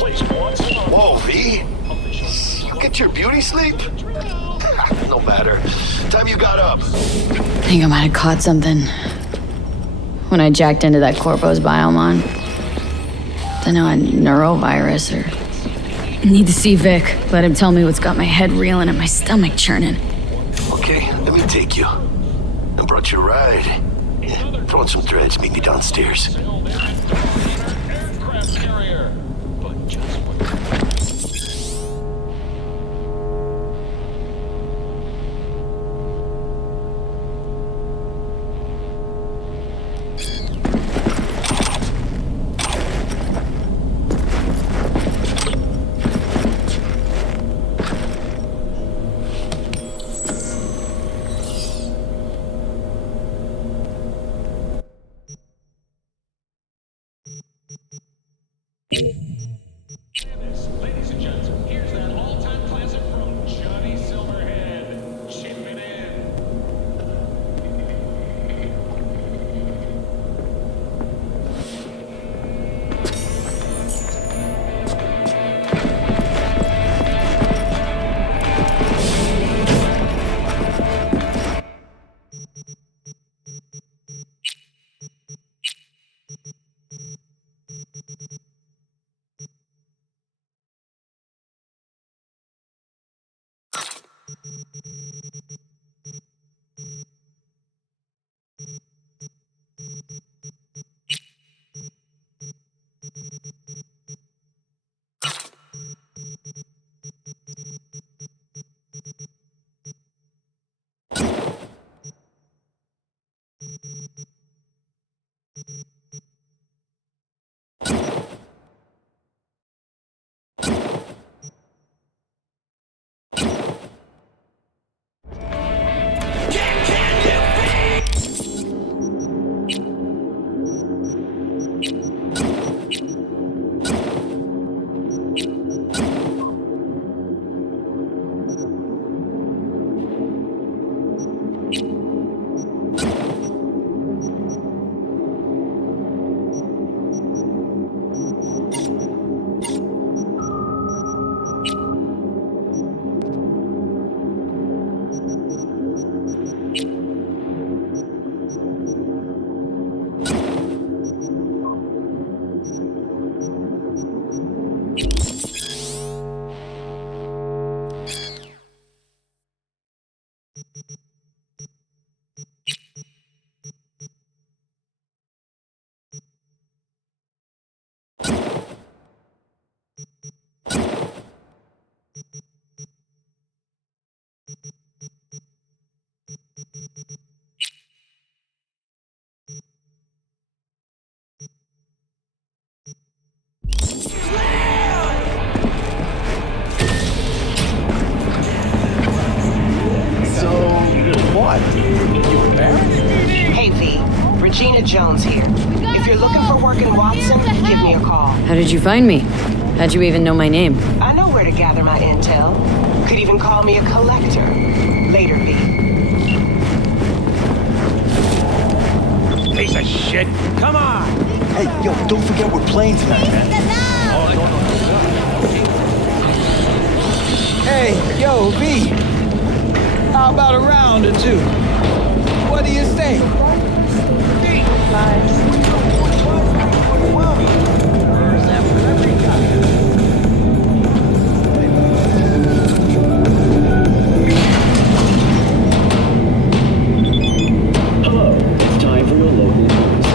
Whoa, V? You get your beauty sleep? No matter. Time you got up. I think I might have caught something when I jacked into that Corpo's biomon. Don't know, a neurovirus or... Need to see Vic. Let him tell me what's got my head reeling and my stomach churning. Okay, let me take you. I brought you a ride. Yeah, throw in some threads, meet me downstairs. Ladies and gents, here's that all-time classic from Johnny Silverhead. Chipping in. Jones here. If you're looking for work in Watson, give me a call. How did you find me? How'd you even know my name? I know where to gather my intel. Could even call me a collector. Later, B. Piece of shit. Come on! Hey, yo, don't forget we're playing tonight, man. Hey, yo, V. How about a round or two? What do you say? Hello, it's time for your local news.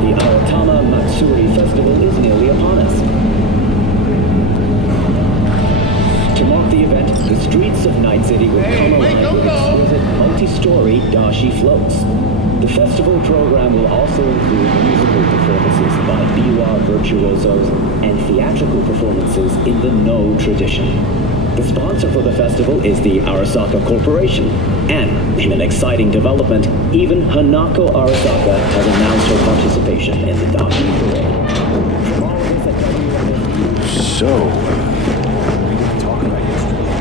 The Aratama Matsuri Festival is nearly upon us. To mark the event, the streets of Night City will come alive with exquisite multi-story dashi floats. The festival program will also include musical performances by biwa virtuosos and theatrical performances in the No tradition. The sponsor for the festival is the Arasaka Corporation, and in an exciting development, even Hanako Arasaka has announced her participation in the dashi parade. From all of us at WNSU, So, we didn't talk about yesterday.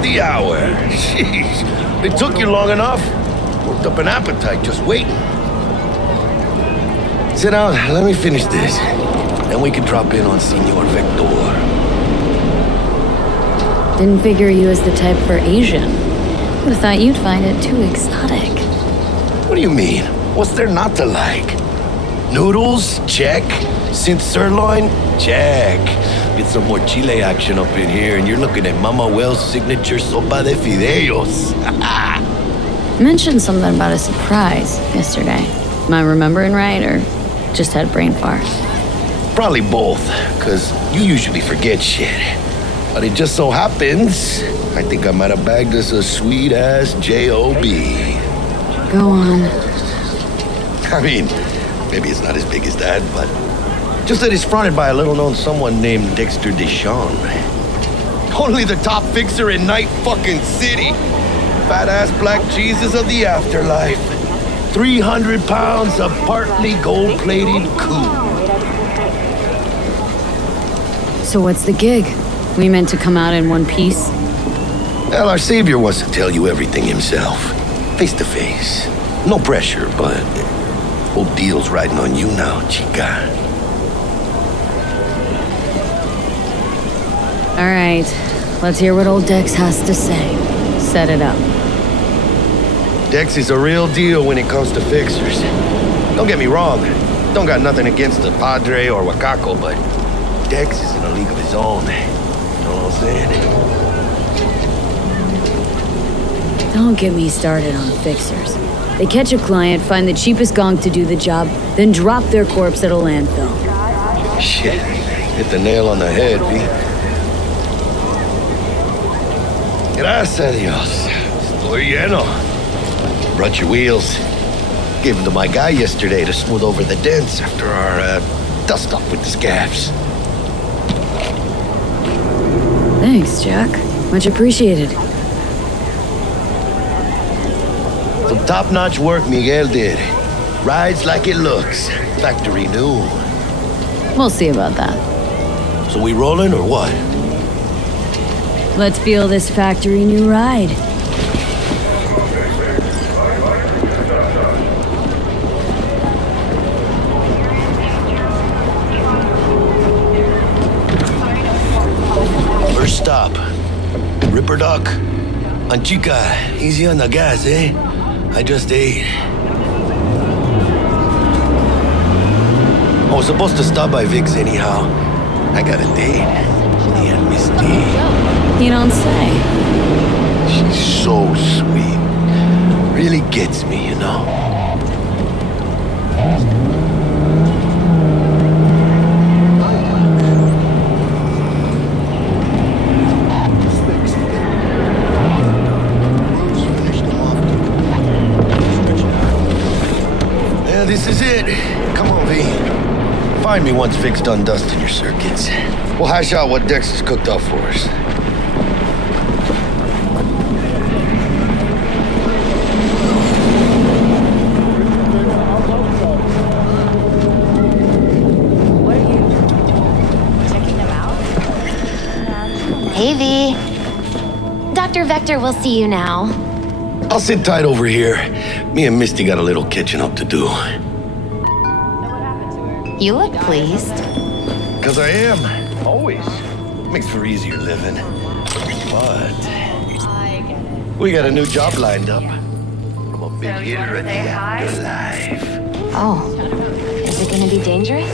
of the hour. Jeez, it took you long enough. Worked up an appetite just waiting. Sit down, let me finish this. Then we can drop in on Senor Vector. Didn't figure you as the type for Asian. Would've thought you'd find it too exotic. What do you mean? What's there not to like? Noodles? Check. Synth sirloin? Check. Get some more chile action up in here, and you're looking at Mama Wells' signature sopa de fideos. Mentioned something about a surprise yesterday. Am I remembering right, or just had brain fart? Probably both, because you usually forget shit. But it just so happens, I think I might have bagged us a sweet-ass J.O.B. Go on. I mean, maybe it's not as big as that, but just that it's fronted by a little-known someone named Dexter Deshawn. Only the top fixer in Night fucking City. Fat-ass black Jesus of the afterlife. 300 pounds of partly gold-plated coup. So what's the gig? We meant to come out in one piece? Well, our savior wants to tell you everything himself. Face to face. No pressure, but whole deal's riding on you now, chica. All right, let's hear what old Dex has to say. Set it up. Dex is a real deal when it comes to fixers. Don't get me wrong. Don't got nothing against the Padre or Wakako, but Dex is in a league of his own. You know what I'm saying? Don't get me started on fixers. They catch a client, find the cheapest gong to do the job, then drop their corpse at a landfill. Shit. Hit the nail on the head, V. Gracias a Dios. Estoy lleno. Brought your wheels. Gave them to my guy yesterday to smooth over the dents after our dust-up with the scabs. Thanks, Jack. Much appreciated. Some top-notch work Miguel did. Rides like it looks. Factory new. We'll see about that. So we rolling or what? Let's feel this factory new ride. First stop. Ripper Duck. Anchica, easy on the gas, eh? I just ate. I was supposed to stop by Vic's anyhow. I got a date. Me and Misty. You don't say. She's so sweet. Really gets me, you know? Yeah, this is it. Come on, V. Find me once Vic's done dusting your circuits. We'll hash out what Dex has cooked up for us. Hey, V. Dr. Vector will see you now. I'll sit tight over here. Me and Misty got a little catching up to do. You look pleased. 'Cause I am. Always. Makes for easier living. But we got a new job lined up. From a big hitter at the afterlife. Oh, is it gonna be dangerous?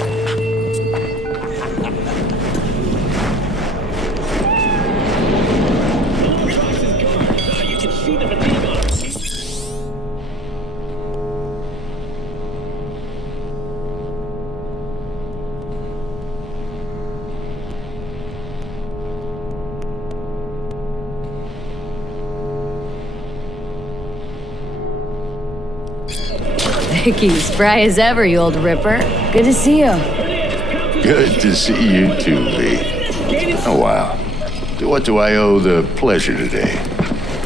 Vicky, spry as ever, you old ripper. Good to see you. Good to see you too, V. Oh, wow. What do I owe the pleasure today?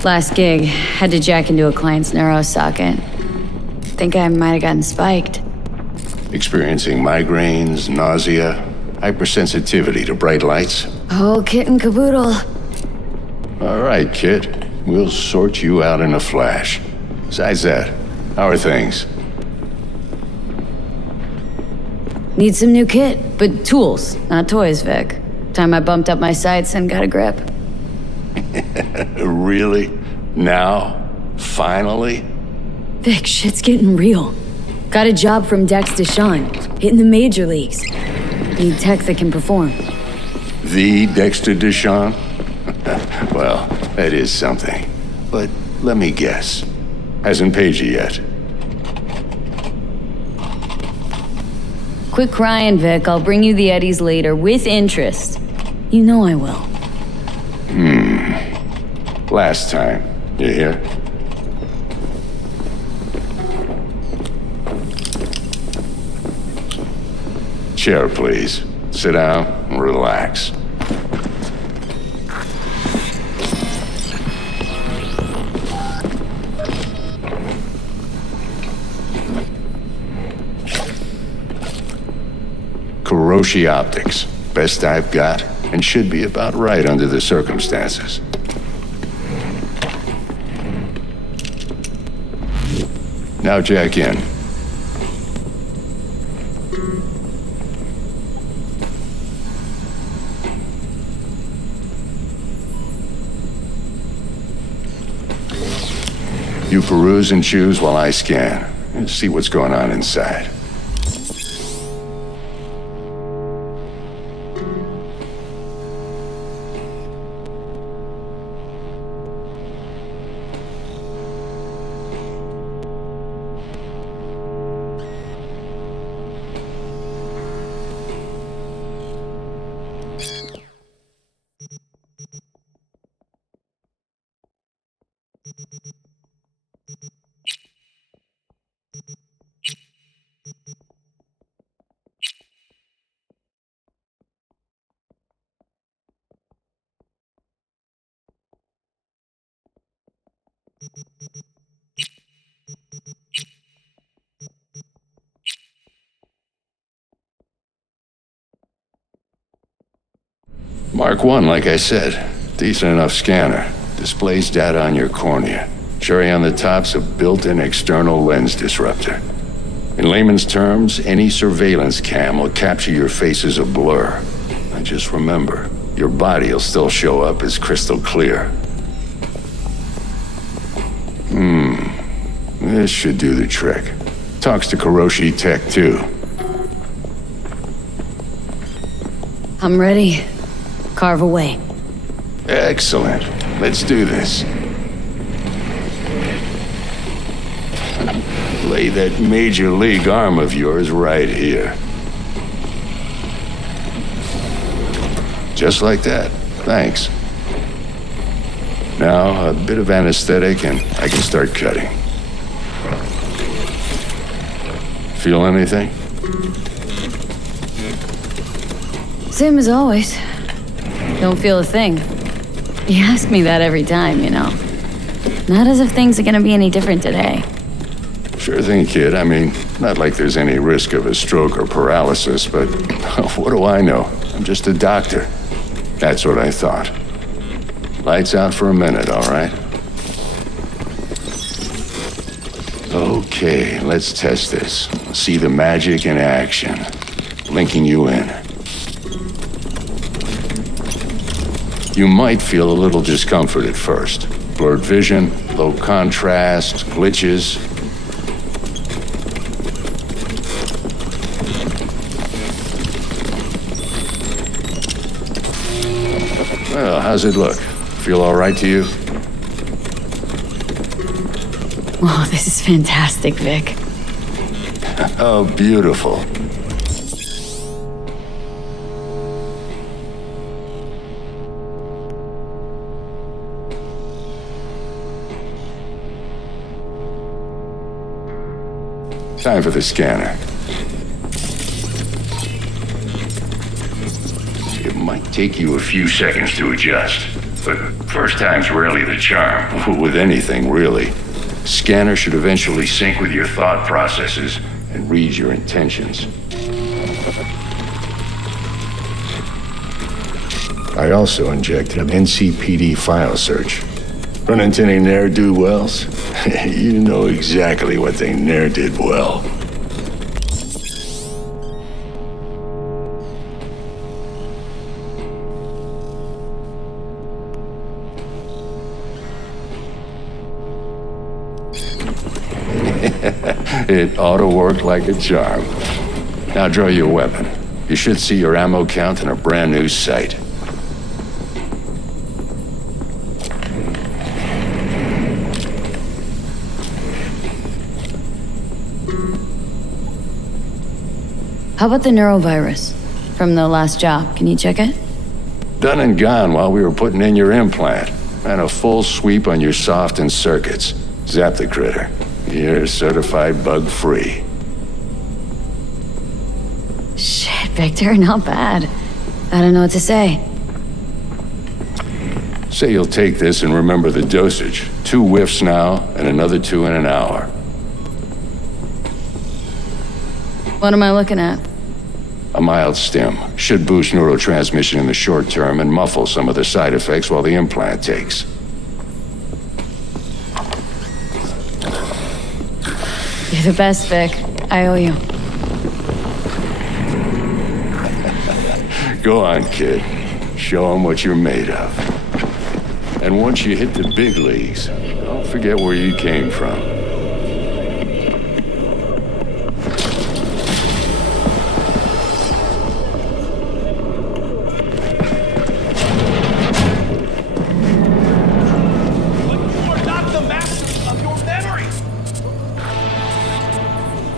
Last gig, had to jack into a client's neuro socket. Think I might have gotten spiked. Experiencing migraines, nausea, hypersensitivity to bright lights? Oh, kit and caboodle. All right, kid. We'll sort you out in a flash. Besides that, how are things? Need some new kit, but tools, not toys, Vic. Time I bumped up my sights and got a grip. Really? Now? Finally? Vic, shit's getting real. Got a job from Dex Deshawn, hitting the major leagues. Need tech that can perform. The Dexter Deshawn? Well, that is something. But let me guess. Hasn't paid you yet. Quit crying, Vic. I'll bring you the Eddies later, with interest. You know I will. Last time. You hear? Chair, please. Sit down and relax. Kuroshi Optics. Best I've got, and should be about right under the circumstances. Now jack in. You peruse and choose while I scan and see what's going on inside. Mark 1, like I said. Decent enough scanner. Displays data on your cornea. Cherry on the top's a built-in external lens disruptor. In layman's terms, any surveillance cam will capture your face as a blur. And just remember, your body will still show up as crystal clear. This should do the trick. Talks to Kuroshi Tech, too. I'm ready. Carve away. Excellent. Let's do this. Lay that major league arm of yours right here. Just like that. Thanks. Now, a bit of anesthetic and I can start cutting. Feel anything? Same as always. Don't feel a thing. You ask me that every time, you know. Not as if things are gonna be any different today. Sure thing, kid. I mean, not like there's any risk of a stroke or paralysis, but what do I know? I'm just a doctor. That's what I thought. Lights out for a minute, all right? Okay, let's test this. See the magic in action. Linking you in. You might feel a little discomfort at first. Blurred vision, low contrast, glitches. Well, how's it look? Feel all right to you? Oh, this is fantastic, Vic. Oh, beautiful. Time for the scanner. It might take you a few seconds to adjust, but first time's rarely the charm. With anything, really. Scanner should eventually sync with your thought processes and read your intentions. I also injected an NCPD file search. Run into any ne'er-do-wells? You know exactly what they ne'er did well. It ought to work like a charm. Now draw your weapon. You should see your ammo count in a brand new sight. How about the neurovirus from the last job? Can you check it? Done and gone while we were putting in your implant. And a full sweep on your soft and circuits. Zap the critter. You're certified bug-free. Shit, Victor, not bad. I don't know what to say. Say you'll take this and remember the dosage. 2 whiffs now, and another 2 in an hour. What am I looking at? A mild stim. Should boost neurotransmission in the short term and muffle some of the side effects while the implant takes. You're the best, Vic. I owe you. Go on, kid. Show 'em what you're made of. And once you hit the big leagues, don't forget where you came from. You're not the masters of your memory.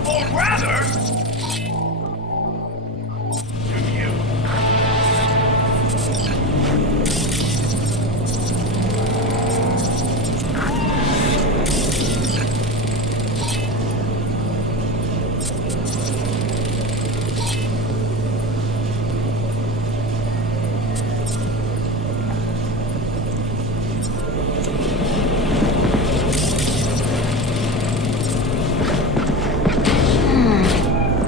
Or rather, you.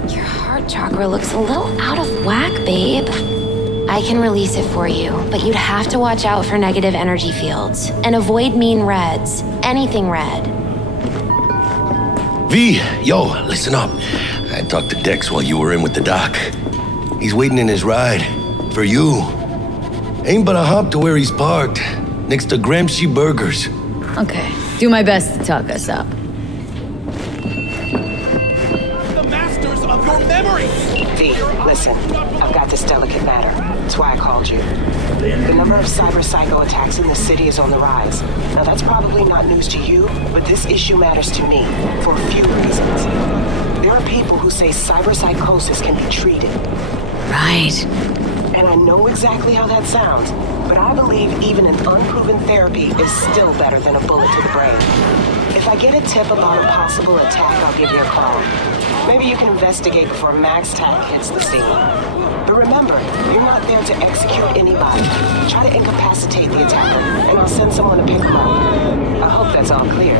Your heart chakra looks a little out of whack, babe. I can release it for you, but you'd have to watch out for negative energy fields and avoid mean reds. Anything red. V, yo, listen up. I talked to Dex while you were in with the doc. He's waiting in his ride. For you. Ain't but a hop to where he's parked. Next to Gramsci Burgers. Okay. Do my best to talk us up. The masters of your memories. V, listen. I've got this delicate matter. That's why I called you. The number of cyber psycho attacks in the city is on the rise. Now that's probably not news to you, but this issue matters to me for a few reasons. There are people who say cyber psychosis can be treated. Right. And I know exactly how that sounds, but I believe even an unproven therapy is still better than a bullet to the brain. If I get a tip about a possible attack, I'll give you a call. Maybe you can investigate before Max Tack hits the scene. But remember, you're not there to execute anybody. Try to incapacitate the attacker, and I'll send someone to pick him up. I hope that's all clear.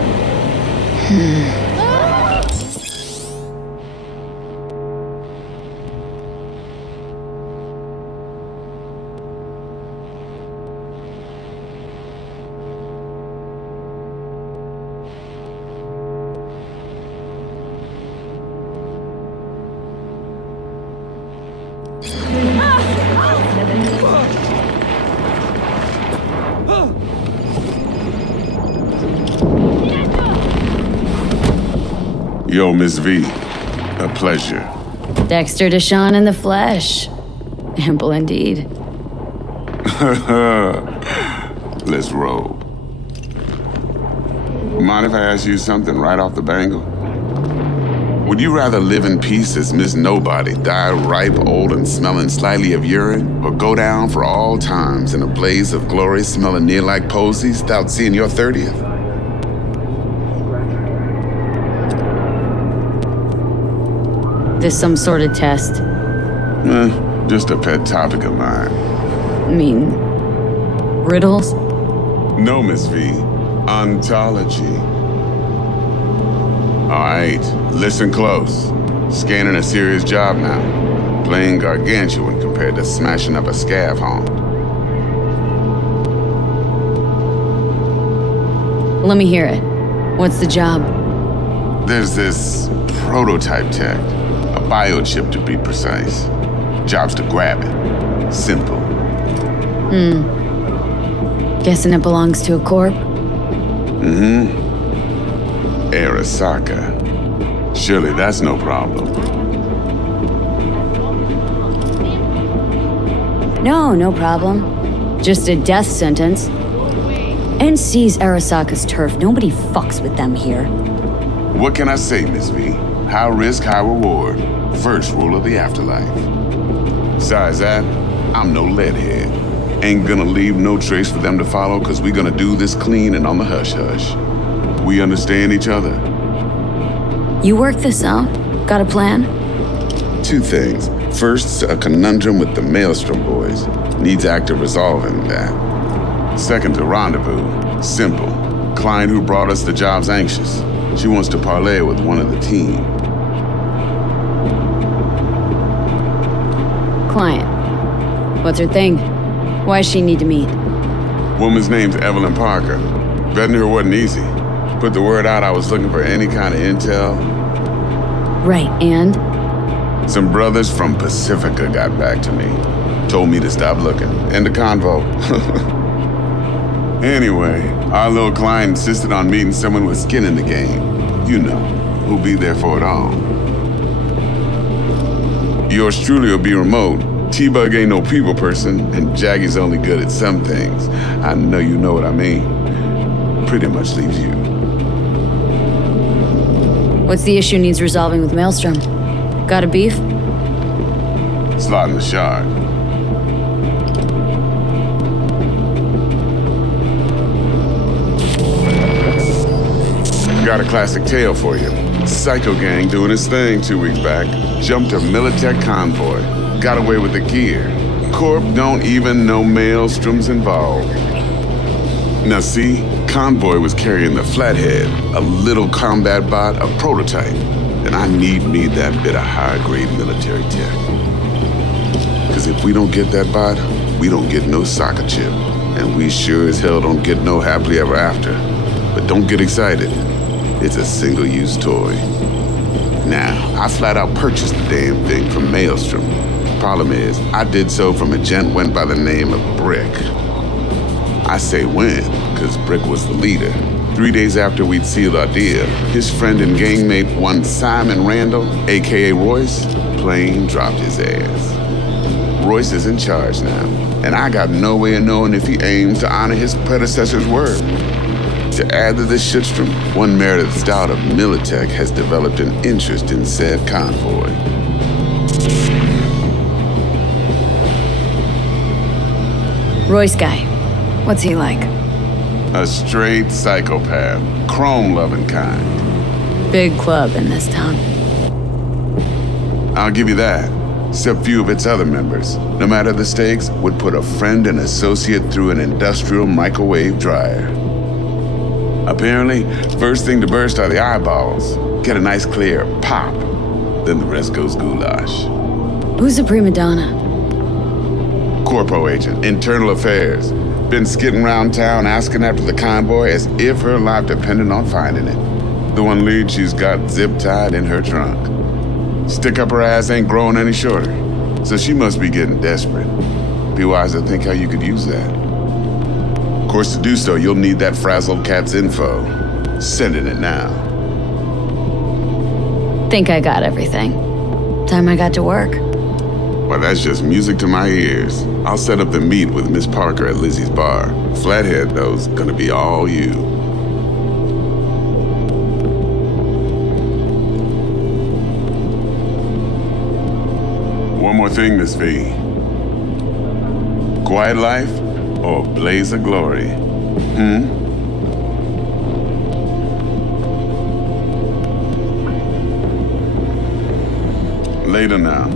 Yo, Miss V. A pleasure. Dexter Deshawn in the flesh. Ample indeed. Let's roll. Mind if I ask you something right off the bangle? Would you rather live in peace as Miss Nobody, die ripe, old, and smelling slightly of urine, or go down for all times in a blaze of glory smelling near like posies without seeing your 30th? This some sort of test? Just a pet topic of mine. I mean, riddles? No, Miss V. Ontology. All right, listen close. Scanning a serious job now. Playing gargantuan compared to smashing up a scav home. Let me hear it. What's the job? There's this prototype tech, a biochip to be precise. Job's to grab it. Simple. Guessing it belongs to a corp? Arasaka. Surely that's no problem. No problem. Just a death sentence. NC's Arasaka's turf. Nobody fucks with them here. What can I say, Miss V? High risk, high reward. First rule of the afterlife. Besides that, I'm no leadhead. Ain't gonna leave no trace for them to follow, cause we gonna do this clean and on the hush-hush. We understand each other? You work this out? Got a plan? Two things. First, a conundrum with the Maelstrom boys. Needs active resolving that. Second, a rendezvous. Simple. Client who brought us the job's anxious. She wants to parlay with one of the team. Client. What's her thing? Why does she need to meet? Woman's name's Evelyn Parker. Vetting her wasn't easy. Put the word out I was looking for any kind of intel. Right, and? Some brothers from Pacifica got back to me. Told me to stop looking. End of convo. Anyway, our little client insisted on meeting someone with skin in the game. You know, who'll be there for it all. Yours truly will be remote. T-Bug ain't no people person, and Jaggy's only good at some things. I know you know what I mean. Pretty much leaves you. What's the issue needs resolving with Maelstrom? Got a beef? Slot in the shard. Got a classic tale for you. Psycho gang doing his thing 2 weeks back. Jumped a Militech convoy. Got away with the gear. Corp don't even know Maelstrom's involved. Now see, convoy was carrying the Flathead, a little combat bot, a prototype. And I need that bit of high-grade military tech. Because if we don't get that bot, we don't get no soccer chip. And we sure as hell don't get no happily ever after. But don't get excited. It's a single-use toy. Now, I flat out purchased the damn thing from Maelstrom. Problem is, I did so from a gent went by the name of Brick. I say when, because Brick was the leader. 3 days after we'd sealed our deal, his friend and gangmate, one Simon Randall, aka Royce, plain dropped his ass. Royce is in charge now, and I got no way of knowing if he aims to honor his predecessor's word. To add to this shitstrom, one Meredith Stout of Militech has developed an interest in said convoy. Royce guy. What's he like? A straight psychopath, chrome-loving kind. Big club in this town. I'll give you that. Except few of its other members, no matter the stakes, would put a friend and associate through an industrial microwave dryer. Apparently, first thing to burst are the eyeballs. Get a nice clear pop. Then the rest goes goulash. Who's the prima donna? Corpo agent, internal affairs. Been skidding around town asking after the convoy as if her life depended on finding it. The one lead she's got zip-tied in her trunk. Stick up her ass ain't growing any shorter, so she must be getting desperate. Be wise to think how you could use that. Of course, to do so, you'll need that frazzled cat's info. Sending it now. Think I got everything. Time I got to work. Well, that's just music to my ears. I'll set up the meet with Miss Parker at Lizzie's bar. Flathead, though's gonna be all you. One more thing, Miss V. Quiet life or blaze of glory? Later now.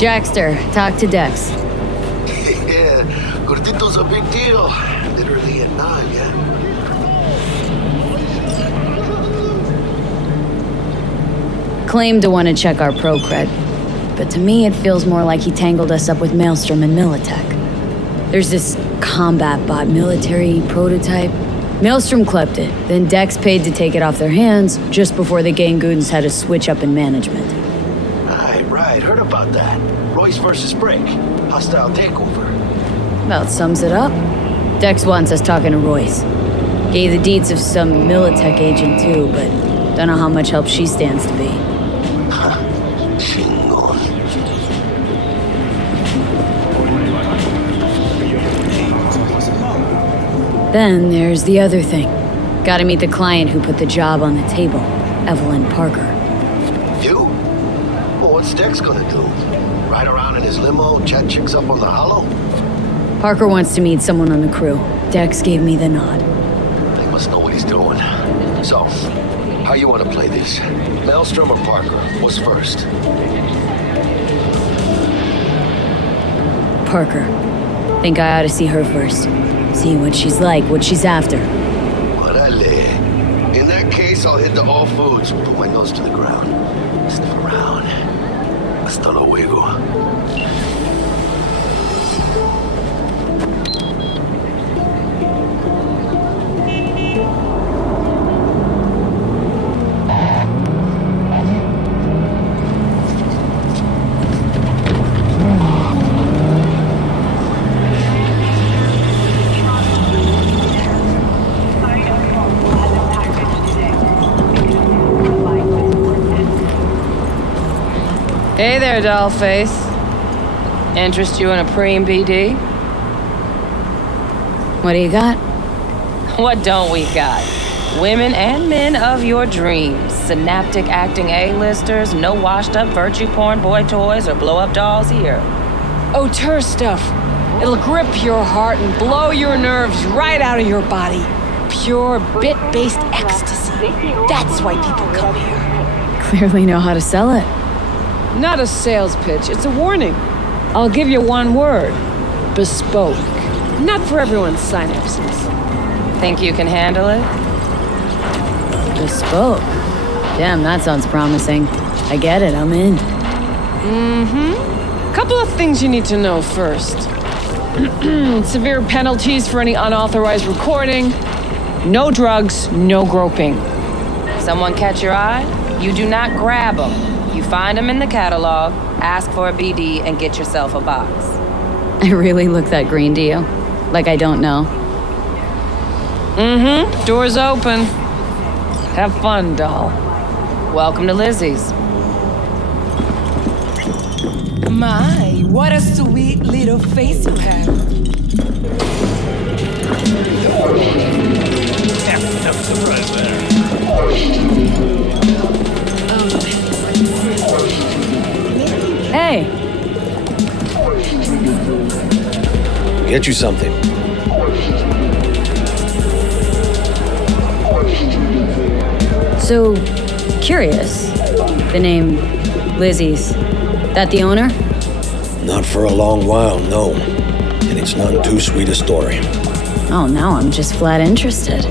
Jackster, talk to Dex. Yeah, Gordito's a big deal. Literally at 9, yeah. Claimed to want to check our pro cred, but to me it feels more like he tangled us up with Maelstrom and Militech. There's this combat bot military prototype. Maelstrom clept it, then Dex paid to take it off their hands just before the Gangoons had a switch up in management. Right, heard about that. Royce versus Brick. Hostile takeover. About sums it up. Dex wants us talking to Royce. Gave the deeds of some Militech agent too, but don't know how much help she stands to be. Chingon. Then there's the other thing. Gotta meet the client who put the job on the table, Evelyn Parker. You? Well, what's Dex gonna do? Ride around in his limo, chat chicks up on the hollow? Parker wants to meet someone on the crew. Dex gave me the nod. He must know what he's doing. So, how you want to play this? Maelstrom or Parker? What's first? Parker. Think I ought to see her first. See what she's like, what she's after. Orale. In that case, I'll hit the All Foods. Put my nose to the ground. Sniff around. Hasta luego. Hey there, dollface. Interest you in a preem BD? What do you got? What don't we got? Women and men of your dreams. Synaptic acting A-listers, no washed-up virtue porn boy toys or blow-up dolls here. Auteur stuff. It'll grip your heart and blow your nerves right out of your body. Pure bit-based ecstasy. That's why people come here. Clearly know how to sell it. Not a sales pitch, it's a warning. I'll give you one word. Bespoke. Not for everyone's synapses. Think you can handle it? Bespoke. Damn, that sounds promising. I get it, I'm in. Couple of things you need to know first. Severe penalties for any unauthorized recording. No drugs, no groping. Someone catch your eye? You do not grab them. You find them in the catalog, ask for a BD, and get yourself a box. I really look that green to you? Like I don't know? Doors open. Have fun, doll. Welcome to Lizzie's. My, what a sweet little face you have. No surprise there. Hey! Get you something. So, curious. The name Lizzie's. That the owner? Not for a long while, no. And it's none too sweet a story. Oh, now I'm just flat interested.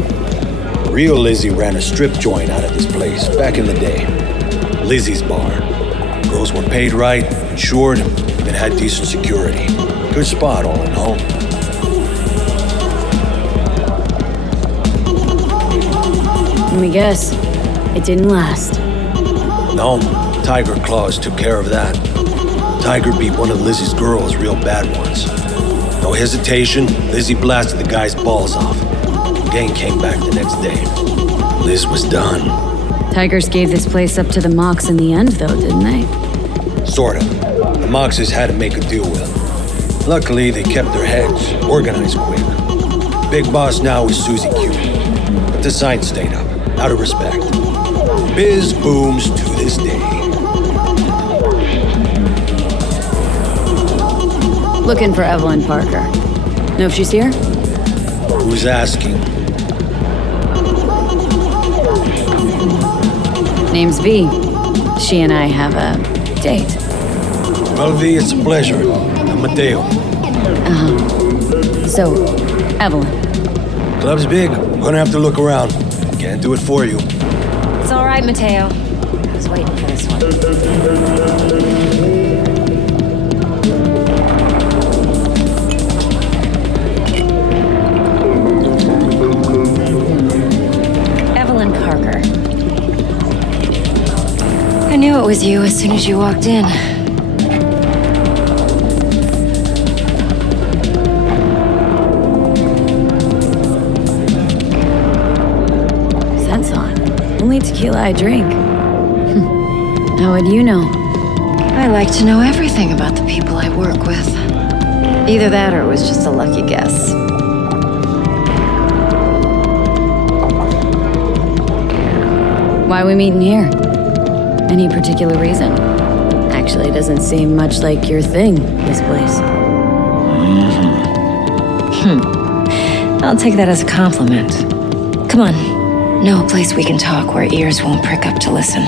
Real Lizzie ran a strip joint out of this place back in the day. Lizzie's Bar. Girls were paid right, insured, and had decent security. Good spot, all in all. Let me guess. It didn't last. No, Tiger Claws took care of that. Tiger beat one of Lizzie's girls real bad once. No hesitation, Lizzie blasted the guy's balls off. Gang came back the next day. Liz was done. Tigers gave this place up to the Mox in the end, though, didn't they? Sort of. The Moxes had to make a deal with them. Luckily, they kept their heads, organized quick. Big boss now is Susie Q. But the sign stayed up, out of respect. Biz booms to this day. Looking for Evelyn Parker. Know if she's here? Who's asking? Name's V. She and I have a date. Well, V, it's a pleasure. I'm Mateo. So, Evelyn. Club's big. Gonna have to look around. Can't do it for you. It's all right, Mateo. I was waiting for this one. Evelyn Parker. I knew it was you as soon as you walked in. Scent's on. Only tequila I drink. How would you know? I like to know everything about the people I work with. Either that or it was just a lucky guess. Why are we meeting here? Any particular reason? Actually, it doesn't seem much like your thing, this place. I'll take that as a compliment. Come on. Know a place we can talk where ears won't prick up to listen.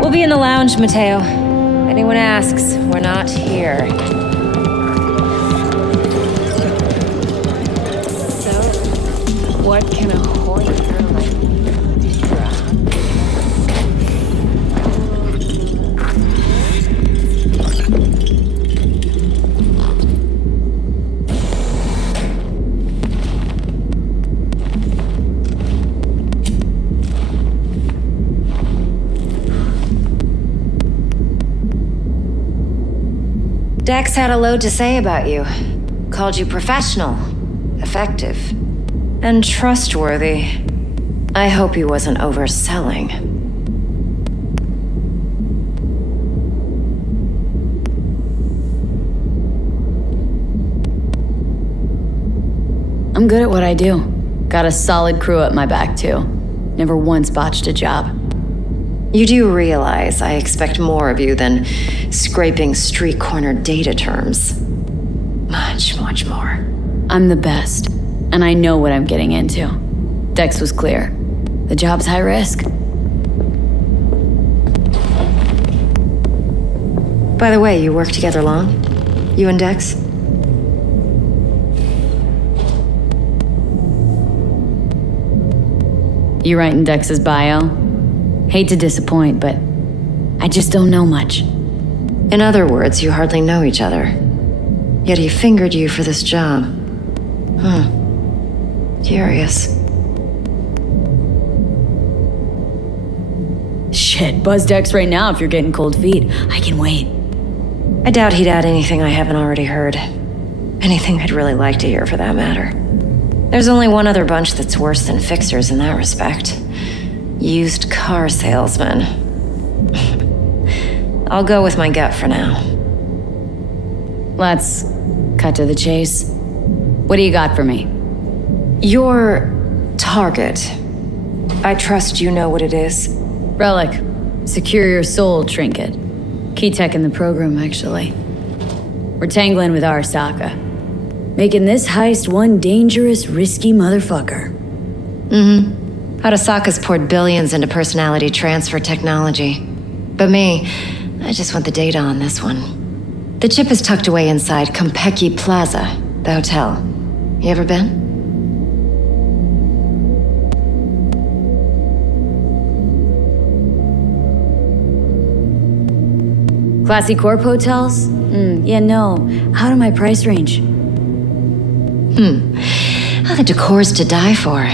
We'll be in the lounge, Mateo. If anyone asks, we're not here. So, what can a horny girl like me do for a hunk? Dex had a load to say about you. Called you professional, effective, and trustworthy. I hope he wasn't overselling. I'm good at what I do. Got a solid crew at my back, too. Never once botched a job. You do realize I expect more of you than scraping street corner data terms. Much, much more. I'm the best, and I know what I'm getting into. Dex was clear. The job's high risk. By the way, you work together long? You and Dex? You writing Dex's bio? Hate to disappoint, but I just don't know much. In other words, you hardly know each other. Yet he fingered you for this job. Curious. Shit, buzz Dex right now if you're getting cold feet. I can wait. I doubt he'd add anything I haven't already heard. Anything I'd really like to hear, for that matter. There's only one other bunch that's worse than fixers in that respect. Used car salesmen. I'll go with my gut for now. Let's cut to the chase. What do you got for me? Your target. I trust you know what it is. Relic. Secure your soul trinket. Key tech in the program, actually. We're tangling with Arasaka. Making this heist one dangerous, risky motherfucker. Arasaka's poured billions into personality transfer technology. But me, I just want the data on this one. The chip is tucked away inside Kompeki Plaza, the hotel. You ever been? Classy corp hotels? Yeah, no. Out of my price range. Oh, the decor's to die for.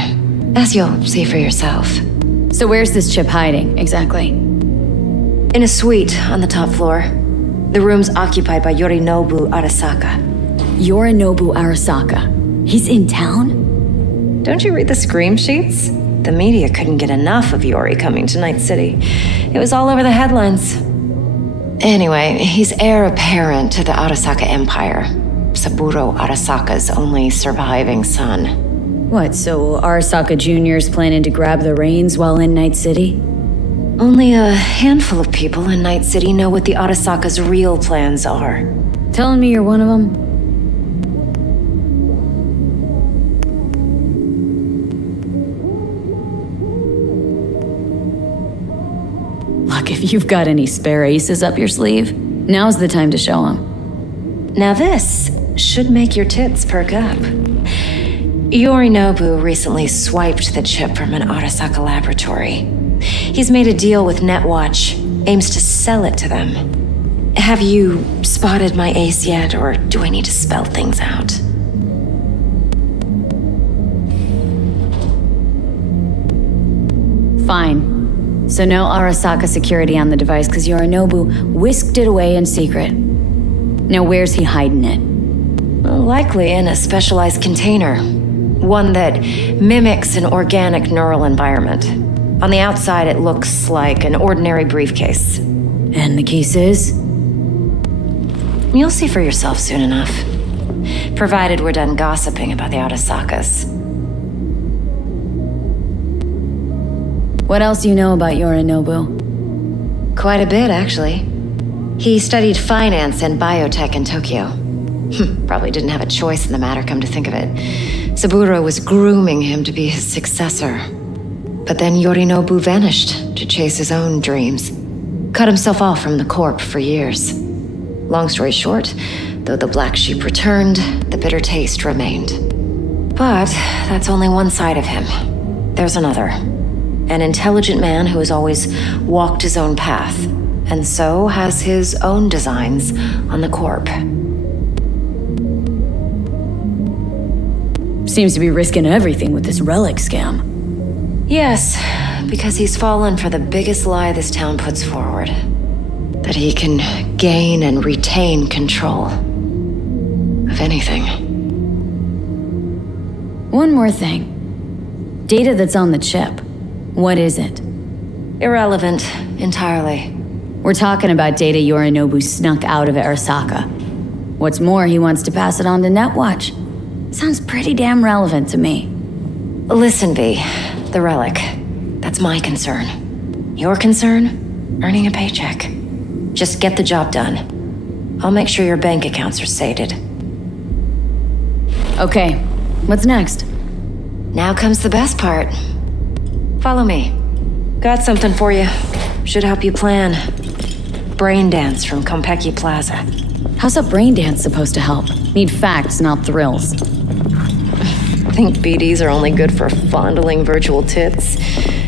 As you'll see for yourself. So where's this chip hiding, exactly? In a suite on the top floor. The room's occupied by Yorinobu Arasaka. Yorinobu Arasaka? He's in town? Don't you read the scream sheets? The media couldn't get enough of Yori coming to Night City. It was all over the headlines. Anyway, he's heir apparent to the Arasaka Empire. Saburo Arasaka's only surviving son. What, so Arasaka Jr.'s planning to grab the reins while in Night City? Only a handful of people in Night City know what the Arasaka's real plans are. Telling me you're one of them? Look, if you've got any spare aces up your sleeve, now's the time to show them. Now this should make your tits perk up. Yorinobu recently swiped the chip from an Arasaka laboratory. He's made a deal with Netwatch, aims to sell it to them. Have you spotted my ace yet, or do I need to spell things out? Fine. So no Arasaka security on the device because Yorinobu whisked it away in secret. Now where's he hiding it? Well, likely in a specialized container. One that mimics an organic neural environment. On the outside, it looks like an ordinary briefcase. And the case is? You'll see for yourself soon enough. Provided we're done gossiping about the Arasakas. What else do you know about Yorinobu? Quite a bit, actually. He studied finance and biotech in Tokyo. Probably didn't have a choice in the matter, come to think of it. Saburo was grooming him to be his successor. But then Yorinobu vanished to chase his own dreams. Cut himself off from the Corp for years. Long story short, though the black sheep returned, the bitter taste remained. But that's only one side of him. There's another. An intelligent man who has always walked his own path, and so has his own designs on the Corp. Seems to be risking everything with this relic scam. Yes, because he's fallen for the biggest lie this town puts forward. That he can gain and retain control of anything. One more thing. Data that's on the chip. What is it? Irrelevant, entirely. We're talking about data Yorinobu snuck out of Arasaka. What's more, he wants to pass it on to Netwatch. Sounds pretty damn relevant to me. Listen, V, the relic. That's my concern. Your concern? Earning a paycheck. Just get the job done. I'll make sure your bank accounts are sated. Okay, what's next? Now comes the best part. Follow me. Got something for you. Should help you plan. Brain dance from Konpeki Plaza. How's a brain dance supposed to help? Need facts, not thrills. Think BDs are only good for fondling virtual tits,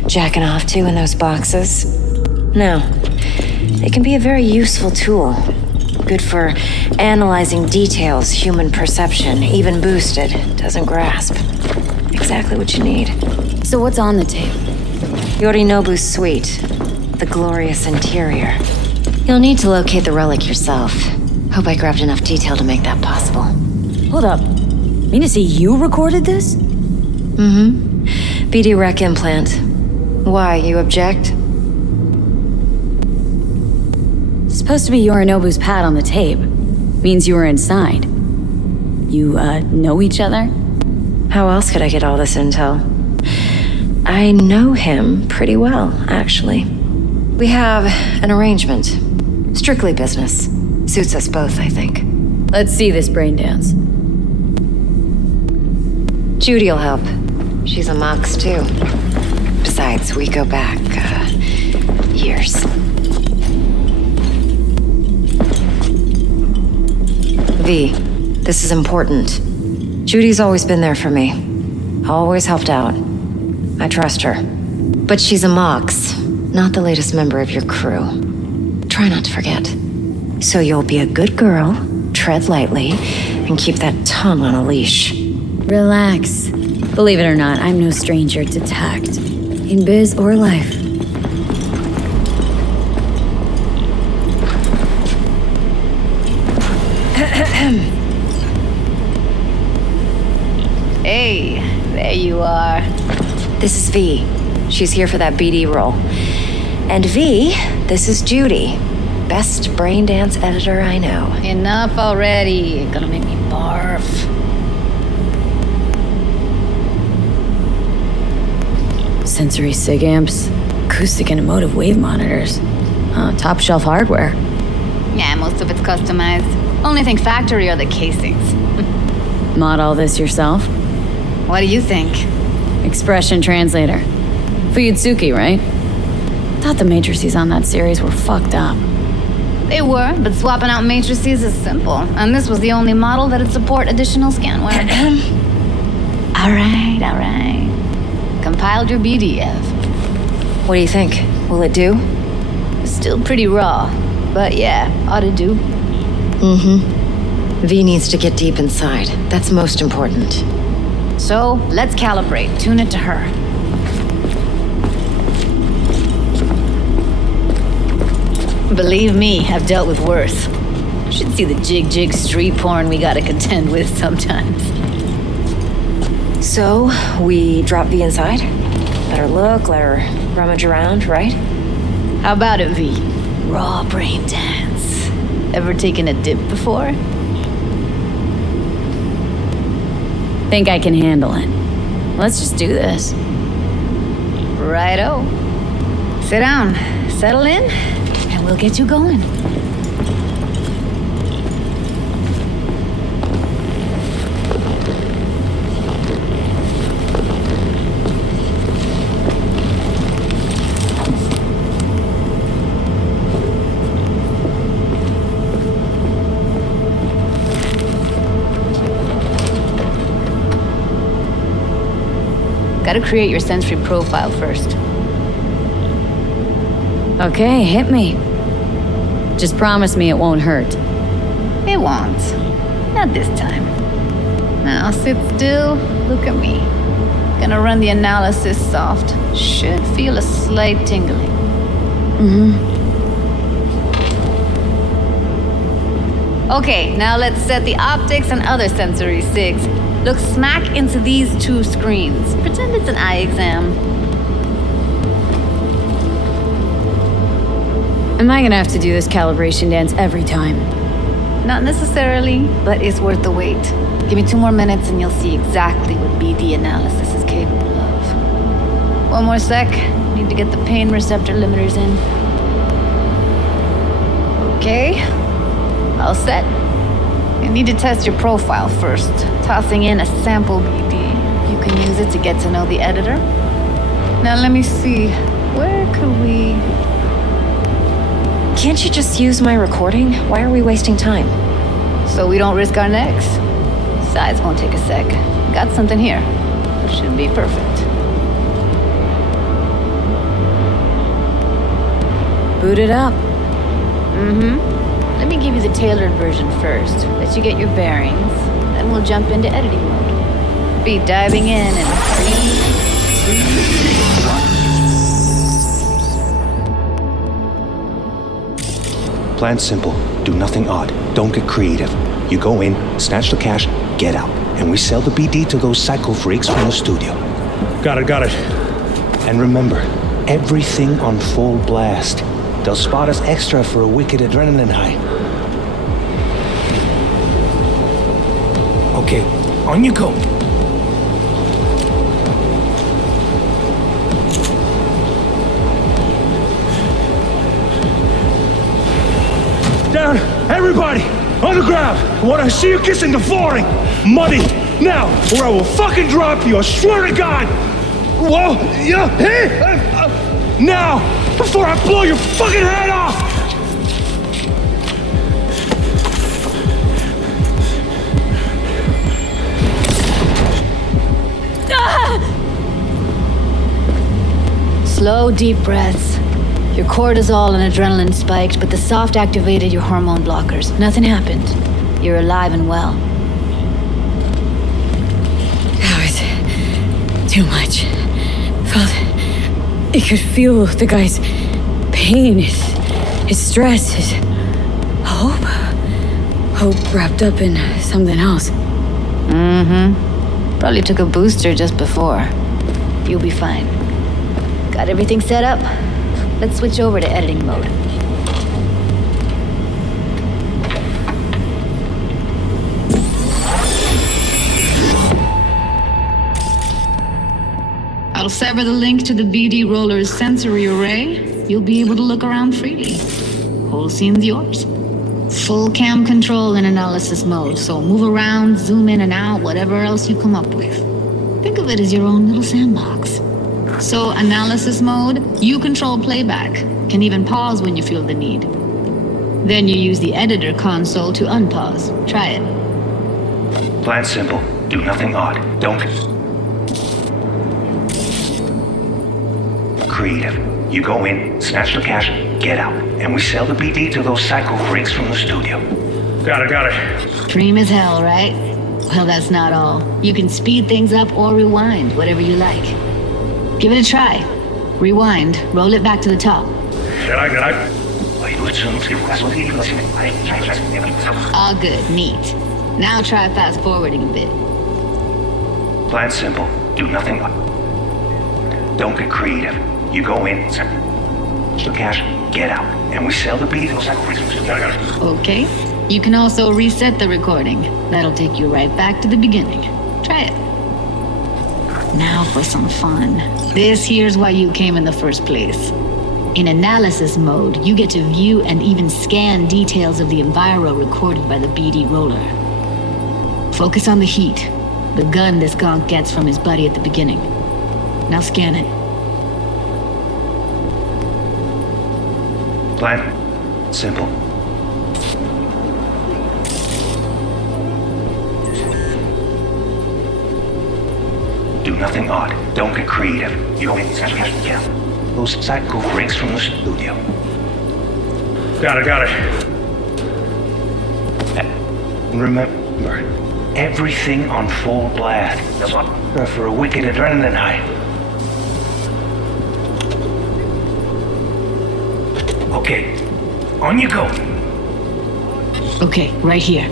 jacking off to in those boxes? No. They can be a very useful tool. Good for analyzing details human perception, even boosted, doesn't grasp. Exactly what you need. So what's on the tape? Yorinobu's suite. The glorious interior. You'll need to locate the relic yourself. Hope I grabbed enough detail to make that possible. Hold up. Mean to say you recorded this? Mm-hmm. BD rec implant. Why, you object? It's supposed to be Yorinobu's pad on the tape. Means you were inside. You, know each other? How else could I get all this intel? I know him pretty well, actually. We have an arrangement. Strictly business. Suits us both, I think. Let's see this brain dance. Judy'll help. She's a Mox, too. Besides, we go back, years. V, this is important. Judy's always been there for me. Always helped out. I trust her. But she's a Mox, not the latest member of your crew. Try not to forget. So you'll be a good girl, tread lightly, and keep that tongue on a leash. Relax. Believe it or not, I'm no stranger to tact. In biz or life. Hey, there you are. This is V. She's here for that BD role. And V, this is Judy. Best brain dance editor I know. Enough already. Gonna make me barf. Sensory sig amps, acoustic and emotive wave monitors. Top shelf hardware. Yeah, most of it's customized. Only thing factory are the casings. Mod all this yourself? What do you think? Expression translator. Fuyutsuki, right? thought the matrices on that series were fucked up. They were, but swapping out matrices is simple. And this was the only model that'd support additional scanware. all right. Compiled your BDF. What do you think? Will it do? Still pretty raw, but yeah, ought to do. V needs to get deep inside. That's most important. So, let's calibrate. Tune it to her. Believe me, I've dealt with worse. Should see the jig street porn we gotta contend with sometimes. So, we drop V inside? Let her look, let her rummage around, right? How about it, V? Raw brain dance. Ever taken a dip before? Think I can handle it. Let's just do this. Righto. Sit down, settle in, and we'll get you going. Gotta create your sensory profile first. Okay, hit me. Just promise me it won't hurt. It won't. Not this time. Now sit still, look at me. Gonna run the analysis soft. Should feel a slight tingling. Okay, now let's set the optics and other sensory SIGs. Look smack into these two screens. Pretend it's an eye exam. Am I gonna have to do this calibration dance every time? Not necessarily, but it's worth the wait. Give me 2 more minutes and you'll see exactly what BD analysis is capable of. 1 more sec. Need to get the pain receptor limiters in. Okay. All set. You need to test your profile first. Tossing in a sample BD. You can use it to get to know the editor. Now let me see. Where could we... Can't you just use my recording? Why are we wasting time? So we don't risk our necks. Besides, won't take a sec. Got something here. Should be perfect. Boot it up. Let me give you the tailored version first. Let you get your bearings. Then we'll jump into editing mode. Be diving in 3, 2... Plan simple. Do nothing odd. Don't get creative. You go in, snatch the cash, get out. And we sell the BD to those psycho freaks from the studio. Got it. And remember, everything on full blast. They'll spot us extra for a wicked adrenaline high. Okay, on you go. Down, everybody, on the ground. I want to see you kissing the flooring. Muddy, now, or I will fucking drop you, I swear to God. Whoa, yeah, hey, now, before I blow your fucking head off. Slow, deep breaths. Your cortisol and adrenaline spiked, but the soft activated your hormone blockers. Nothing happened. You're alive and well. That was too much. I could feel the guy's pain, his stress, his hope. Hope wrapped up in something else. Probably took a booster just before. You'll be fine. Got everything set up? Let's switch over to editing mode. I'll sever the link to the BD Roller's sensory array. You'll be able to look around freely. Whole scene's yours. Full cam control in analysis mode, so move around, zoom in and out, whatever else you come up with. Think of it as your own little sandbox. So, analysis mode, you control playback. Can even pause when you feel the need. Then you use the editor console to unpause. Try it. Plan simple. Do nothing odd. Don't. Creative. You go in, snatch the cash, get out, and we sell the BD to those psycho freaks from the studio. Got it. Dream as hell, right? Well, that's not all. You can speed things up or rewind, whatever you like. Give it a try. Rewind, roll it back to the top. All good, neat. Now try fast forwarding a bit. Plan simple. Do nothing. Don't get creative. You go in, snatch the cash, get out, and we sell the BD to those psycho freaks from the studio. Okay. You can also reset the recording. That'll take you right back to the beginning. Try it. Now for some fun. This here's why you came in the first place. In analysis mode, you get to view and even scan details of the enviro recorded by the BD roller. Focus on the heat, the gun this gonk gets from his buddy at the beginning. Now scan it. Plan simple. Do nothing odd. Don't get creative. You go in, snatch the cash, get out. Those psycho freaks from the studio. Got it. Remember, everything on full blast. For a wicked adrenaline high. Okay, on you go. Okay, right here.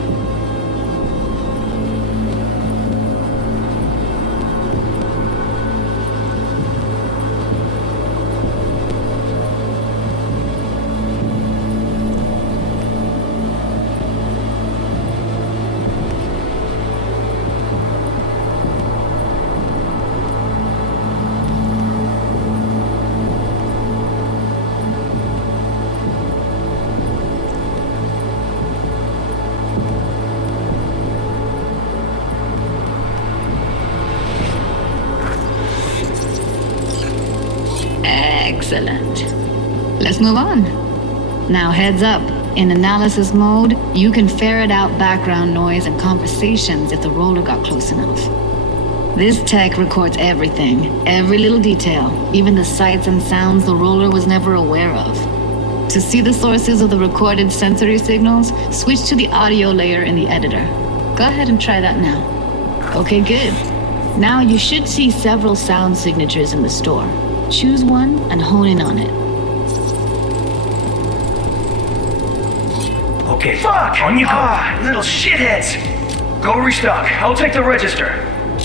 Excellent. Let's move on. Now heads up. In analysis mode, you can ferret out background noise and conversations if the roller got close enough. This tech records everything, every little detail, even the sights and sounds the roller was never aware of. To see the sources of the recorded sensory signals, switch to the audio layer in the editor. Go ahead and try that now. Okay, good. Now you should see several sound signatures in the store. Choose one and hone in on it. Okay, fuck! On you go! Little shitheads! Go restock. I'll take the register.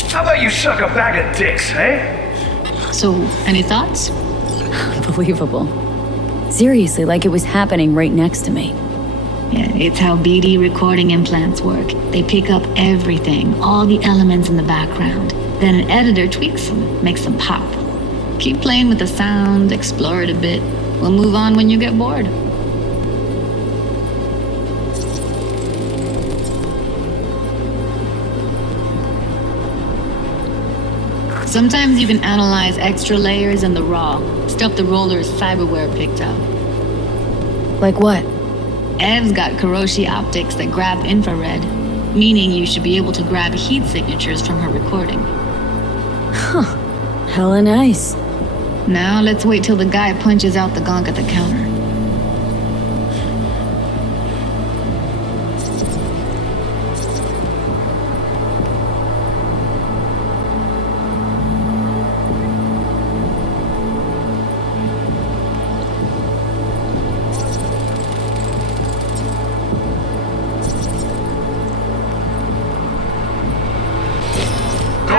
How about you suck a bag of dicks, eh? So, any thoughts? Unbelievable. Seriously, like it was happening right next to me. Yeah, it's how BD recording implants work. They pick up everything, all the elements in the background. Then an editor tweaks them, makes them pop. Keep playing with the sound, explore it a bit. We'll move on when you get bored. Sometimes you can analyze extra layers in the raw, stuff the roller's cyberware picked up. Like what? Ev's got Kuroshi optics that grab infrared, meaning you should be able to grab heat signatures from her recording. Huh. Hella nice. Now let's wait till the guy punches out the gonk at the counter.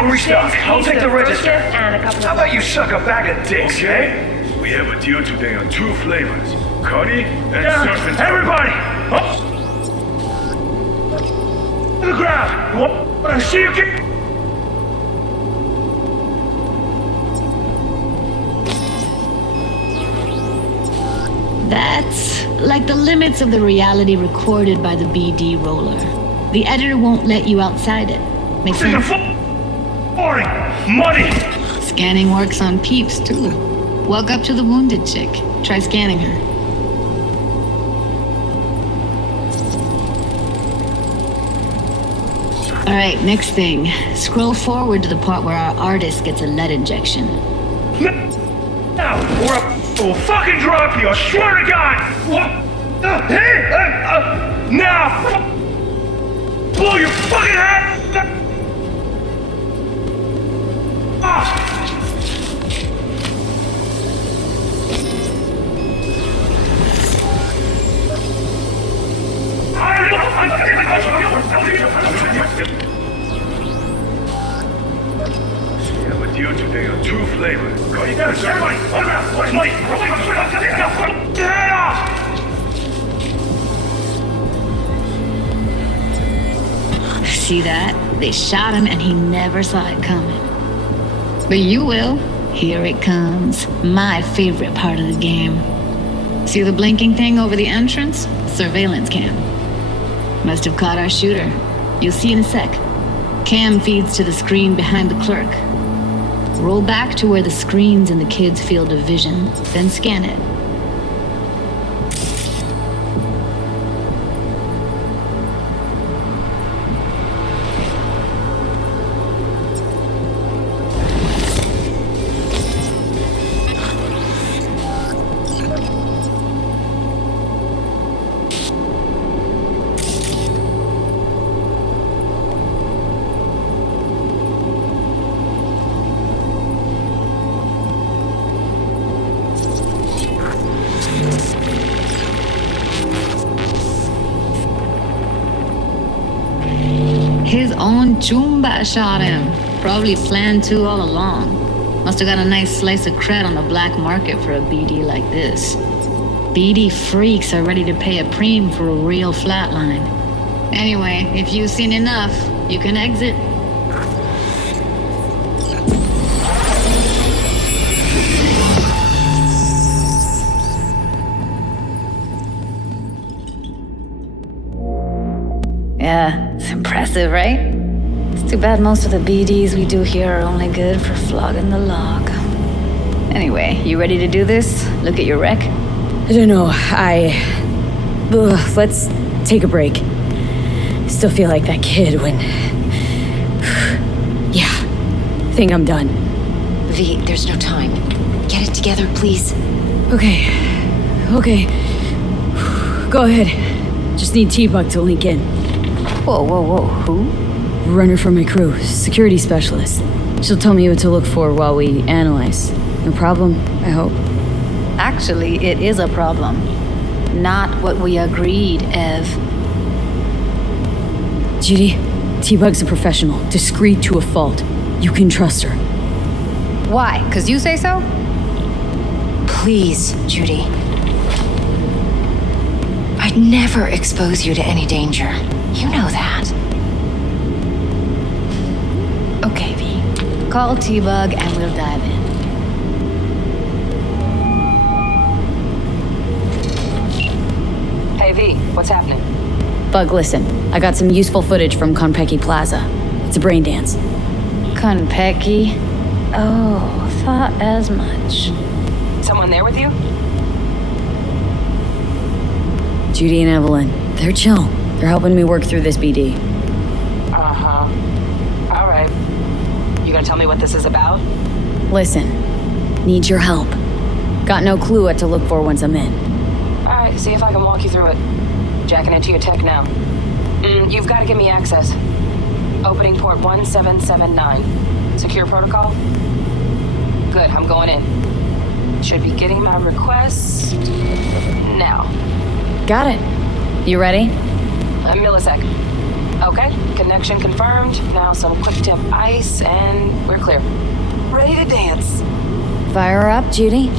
Restock. I'll take the register. How about you suck a bag of dicks, eh? We have a deal today on 2 flavors. Cuddy and surf. Everybody! Up! To the ground! Want to see you get... That's like the limits of the reality recorded by the BD roller. The editor won't let you outside it. Makes sense? Money! Scanning works on peeps, too. Walk up to the wounded chick. Try scanning her. Alright, next thing. Scroll forward to the part where our artist gets a lead injection. Now, or I will fucking drop you, I swear to God! What? Now! Blow your fucking head! Ah! Yeah, with you today are two flavors. Go down, everybody! Get off! See that? They shot him and he never saw it coming. But you will. Here it comes. My favorite part of the game. See the blinking thing over the entrance? Surveillance cam. Must have caught our shooter. You'll see in a sec. Cam feeds to the screen behind the clerk. Roll back to where the screen's in the kid's field of vision, then scan it. His own Chumba shot him. Probably planned to all along. Must have got a nice slice of cred on the black market for a BD like this. BD freaks are ready to pay a preem for a real flatline. Anyway, if you've seen enough, you can exit. Yeah, it's impressive, right? It's too bad most of the BDs we do here are only good for flogging the log. Anyway, you ready to do this? Look at your wreck? I don't know, let's take a break. Still feel like that kid when... Yeah, think I'm done. V, there's no time. Get it together, please. Okay. Go ahead. Just need T-Bug to link in. Whoa, who? Runner from my crew, security specialist. She'll tell me what to look for while we analyze. No problem, I hope. Actually, it is a problem. Not what we agreed, Ev. Judy, T-Bug's a professional, discreet to a fault. You can trust her. Why? 'Cause you say so? Please, Judy. I'd never expose you to any danger. You know that. Okay, V. Call T-Bug and we'll dive in. Hey, V, what's happening? Bug, listen. I got some useful footage from Konpeki Plaza. It's a brain dance. Konpeki? Oh, thought as much. Someone there with you? Judy and Evelyn. They're chill. They're helping me work through this BD. Uh-huh. All right. You gonna tell me what this is about? Listen. Need your help. Got no clue what to look for once I'm in. All right, see if I can walk you through it. Jacking into your tech now. You've got to give me access. Opening port 1779. Secure protocol? Good, I'm going in. Should be getting my request now. Got it. You ready? A millisec. Okay, connection confirmed. Now some quick tip ice and we're clear. Ready to dance. Fire her up, Judy.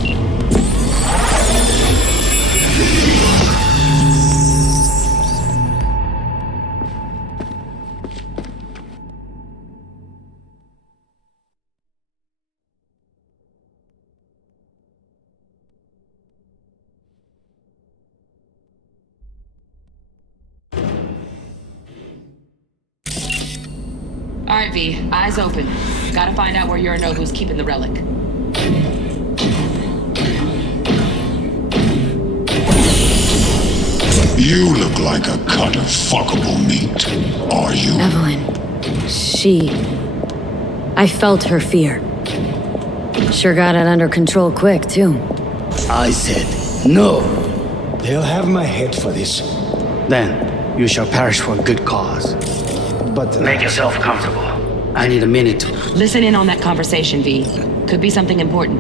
All right, V. Eyes open. Gotta find out where Yorinobu's keeping the relic. You look like a cut of fuckable meat. Are you? Evelyn. I felt her fear. Sure got it under control quick, too. I said no. They'll have my head for this. Then you shall perish for a good cause. But Make yourself comfortable. I need a minute to... Listen in on that conversation, V. Could be something important.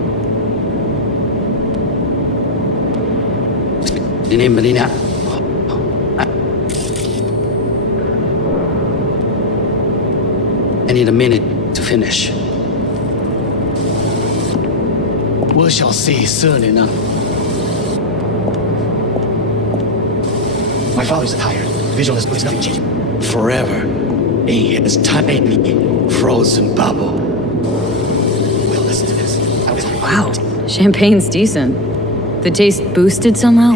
I need a minute to finish. We shall see soon enough. My father's tired. Visual is nothing changing. Forever in his tiny frozen bubble. We'll listen to this. Wow. Champagne's decent. The taste boosted somehow?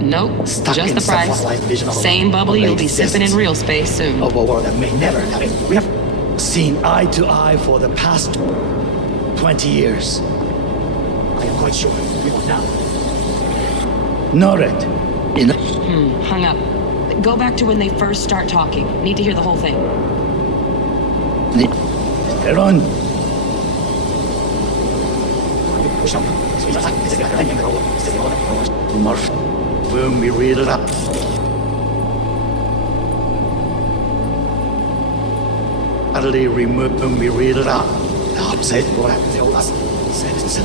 Nope. Stuck just in the price. fossilized vision of Same bubbly you'll be existence. sipping in real space soon. Of a world that may never happen. We have seen eye to eye for the past 20 years. I am quite sure we will now. Noted. Hung up. Go back to when they first start talking. Need to hear the whole thing. Run. Murph. When we read it up. Utterly remove when we read it up. Upset what happened to us. Said it's a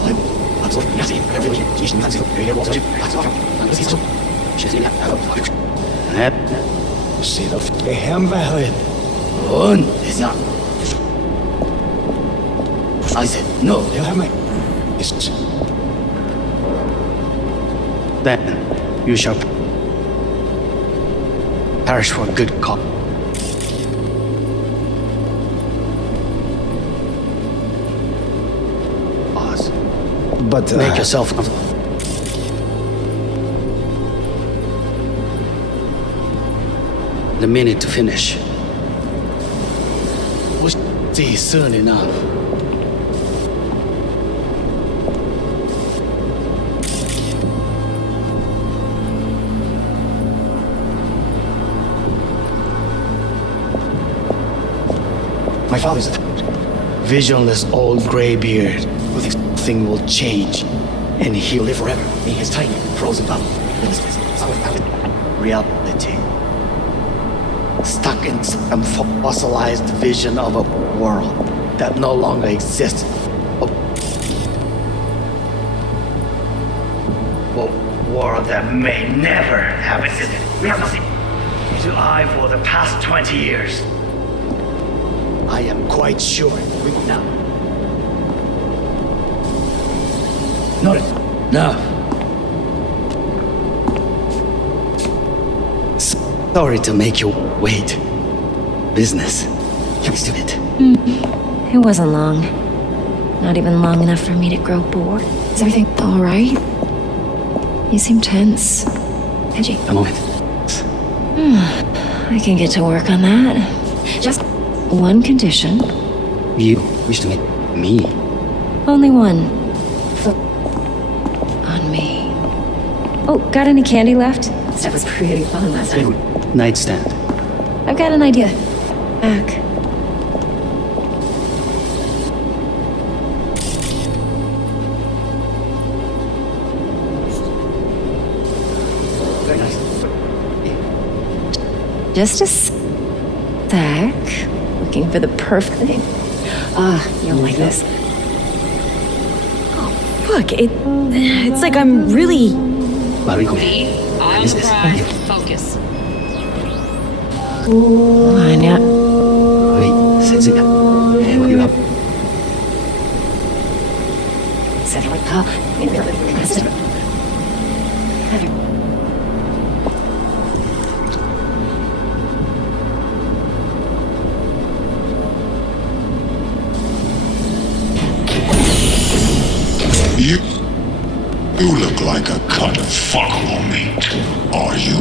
See the hemvahid. On is not. I said no. You have my. Then you shall perish for a good cause. But make yourself comfortable. The minute to finish. We'll see soon enough. My father's a visionless old gray beard who thinks nothing will change, and he'll live forever in his tiny frozen bubble. Reality. Stuck in some fossilized vision of a world that no longer exists. A world that may never have existed. We have nothing to eye for the past 20 years. I am quite sure we will now. Noted. No. Sorry to make you wait. Business. You're stupid. It wasn't long. Not even long enough for me to grow bored. Is everything all right? You seem tense. Edgy. A moment. I can get to work on that. Just one condition. You wish to meet me? Only one. On me. Oh, got any candy left? Stuff was pretty fun last time. Nightstand. I've got an idea. Back. Very nice. Just a sec. Looking for the perfect thing. You'll like this. Fuck, it's like I'm really... V, eye on the prize. Focus. Line up. Wait, sensing that. What you up? Settle it up. You look like a cut of fuckable meat. Are you?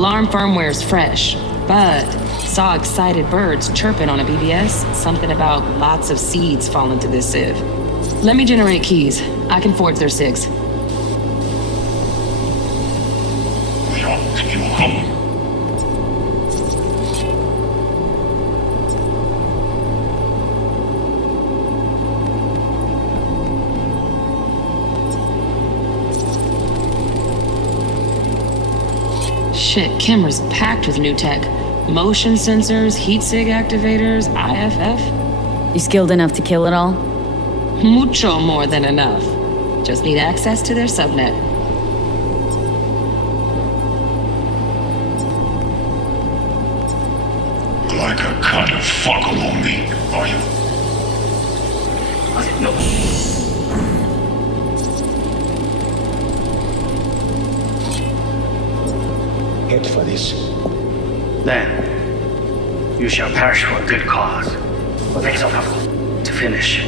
Alarm firmware's fresh, but saw excited birds chirping on a BBS. Something about lots of seeds falling to this sieve. Let me generate keys. I can forge their SIGs. Shit, camera's packed with new tech. Motion sensors, heat sig activators, IFF. You skilled enough to kill it all? Mucho more than enough. Just need access to their subnet. Like a cut of fuckable meat, are you? No. Head for this. Then, you shall perish for a good cause. What makes yourself to finish?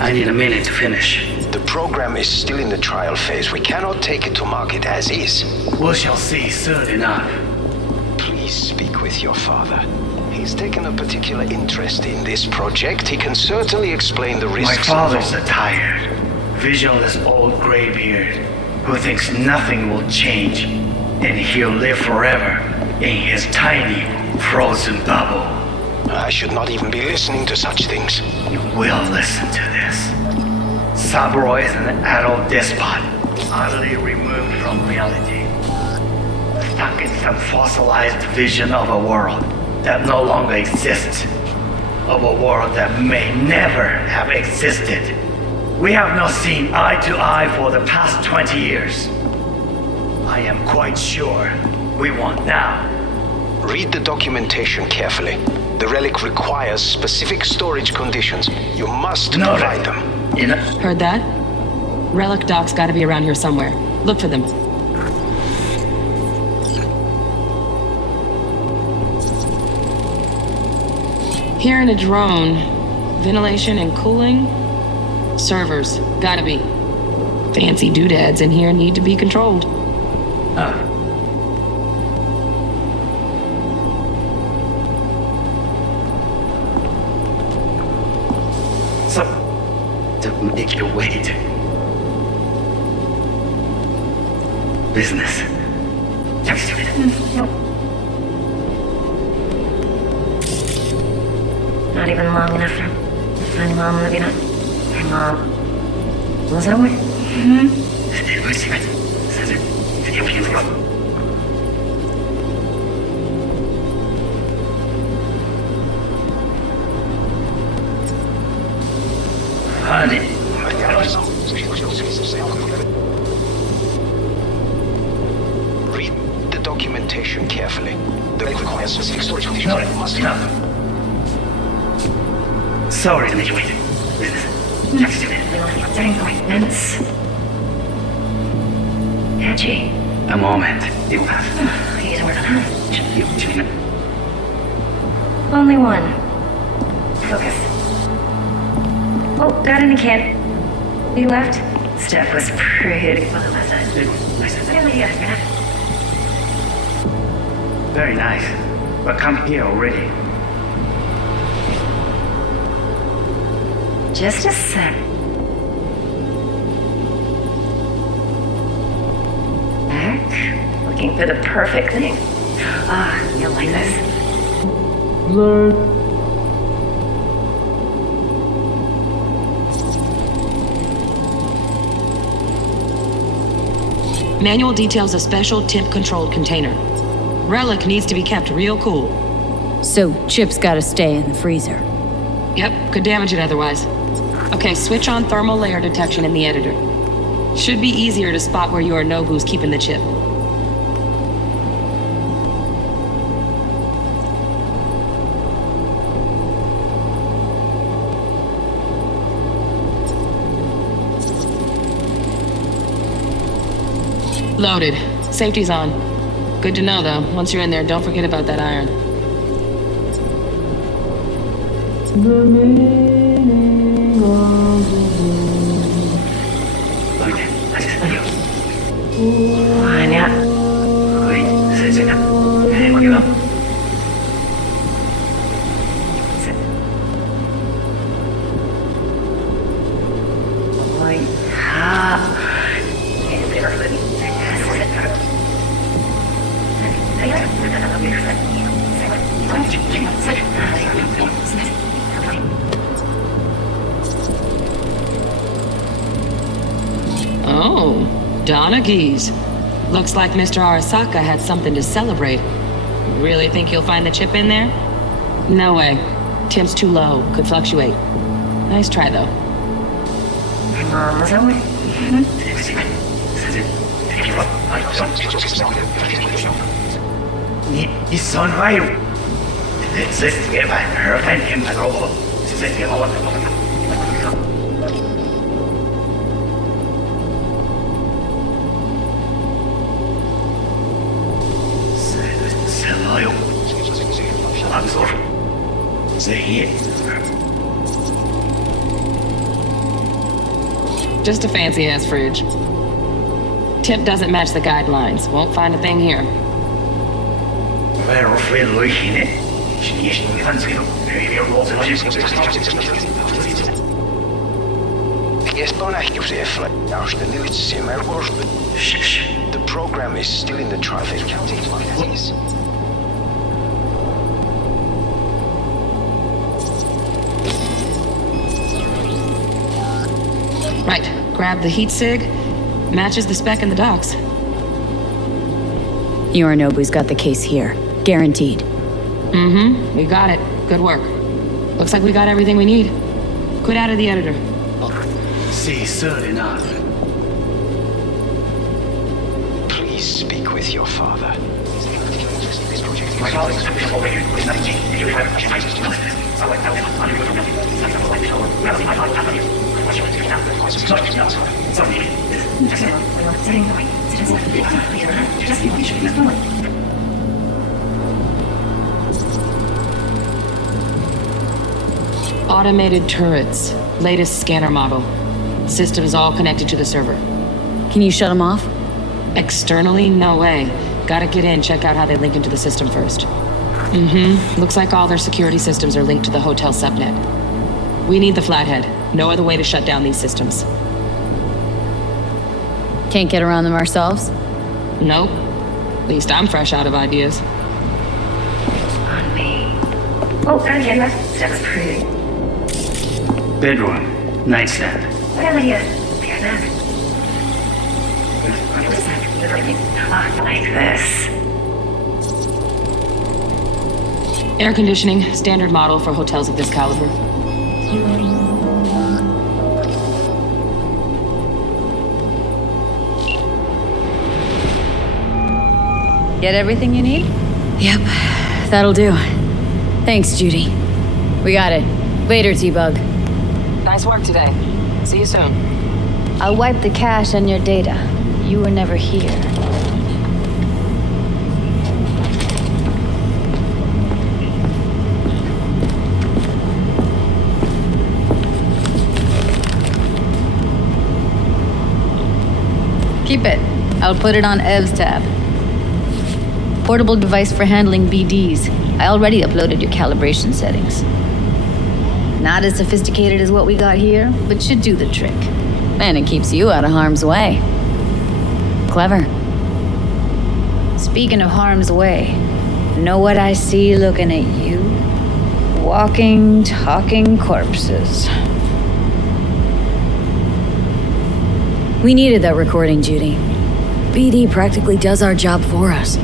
I need a minute to finish. The program is still in the trial phase. We cannot take it to market as is. We shall see soon enough. Please speak with your father. He's taken a particular interest in this project. He can certainly explain the risks. My father's a tired, visionless old graybeard who thinks nothing will change, and he'll live forever in his tiny, frozen bubble. I should not even be listening to such things. You will listen to this. Saburo is an adult despot, utterly removed from reality. Stuck in some fossilized vision of a world that no longer exists. Of a world that may never have existed. We have not seen eye to eye for the past 20 years. I am quite sure we won't now. Read the documentation carefully. The relic requires specific storage conditions. You must provide them. Heard that? Relic docs gotta be around here somewhere. Look for them. Here in a drone, ventilation and cooling, servers, gotta be. Fancy doodads in here need to be controlled. Don't make you wait. Business. No. Not even long enough for my mom living up. My mom. Was that a word? Honey. Read the documentation carefully. The relic requires specific storage conditions. No, You must enough. Sorry to make you wait. Business. Appointments. Edgy. A moment. You will have. He's working on it. Only one. Focus. Oh, got in a can. You left? Steph was pretty well last time. Very nice. But come here already. Just a sec. Back. Looking for the perfect thing. Ah, you'll like this. Manual details a special temp-controlled container. Relic needs to be kept real cool. So, Chip's gotta stay in the freezer. Yep, could damage it otherwise. Okay, switch on thermal layer detection in the editor. Should be easier to spot where Yorinobu's keeping the chip. Loaded. Safety's on. Good to know, though. Once you're in there, don't forget about that iron. Oh, Donaghy's. Looks like Mr. Arasaka had something to celebrate. Really think you'll find the chip in there? No way. Temp's too low. Could fluctuate. Nice try, though. Just a fancy-ass fridge. Tip doesn't match the guidelines. Won't find a thing here. The program is still in the traffic counting. Right. Grab the heat sig. Matches the spec in the docks. Yorinobu's got the case here. Guaranteed. Mm-hmm. We got it. Good work. Looks like we got everything we need. Quit out of the editor. See, soon enough. Please speak with your father. Automated turrets. Latest scanner model. Systems all connected to the server. Can you shut them off? Externally, no way. Gotta get in, check out how they link into the system first. Mm-hmm. Looks like all their security systems are linked to the hotel subnet. We need the flathead. No other way to shut down these systems. Can't get around them ourselves? Nope. At least I'm fresh out of ideas. On me. Oh, yeah, that's pretty. Bedroom, nightstand. Like this. Air conditioning, standard model for hotels of this caliber. Get everything you need? Yep, that'll do. Thanks, Judy. We got it. Later, T-Bug. Nice work today. See you soon. I'll wipe the cache on your data. You were never here. Keep it. I'll put it on Ev's tab. Portable device for handling BDs. I already uploaded your calibration settings. Not as sophisticated as what we got here, but should do the trick. And it keeps you out of harm's way. Clever. Speaking of harm's way, know what I see looking at you? Walking, talking corpses. We needed that recording, Judy. BD practically does our job for us.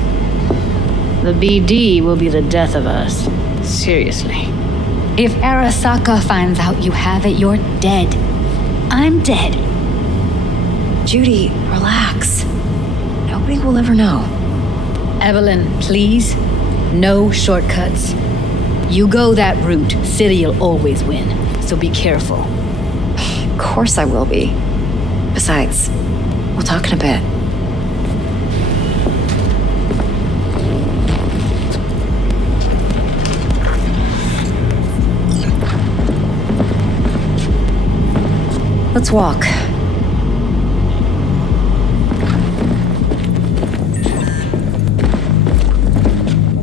The BD will be the death of us. Seriously. If Arasaka finds out you have it, you're dead. I'm dead. Judy, relax. Nobody will ever know. Evelyn, please. No shortcuts. You go that route, City'll always win. So be careful. Of course I will be. Besides, we'll talk in a bit. Let's walk.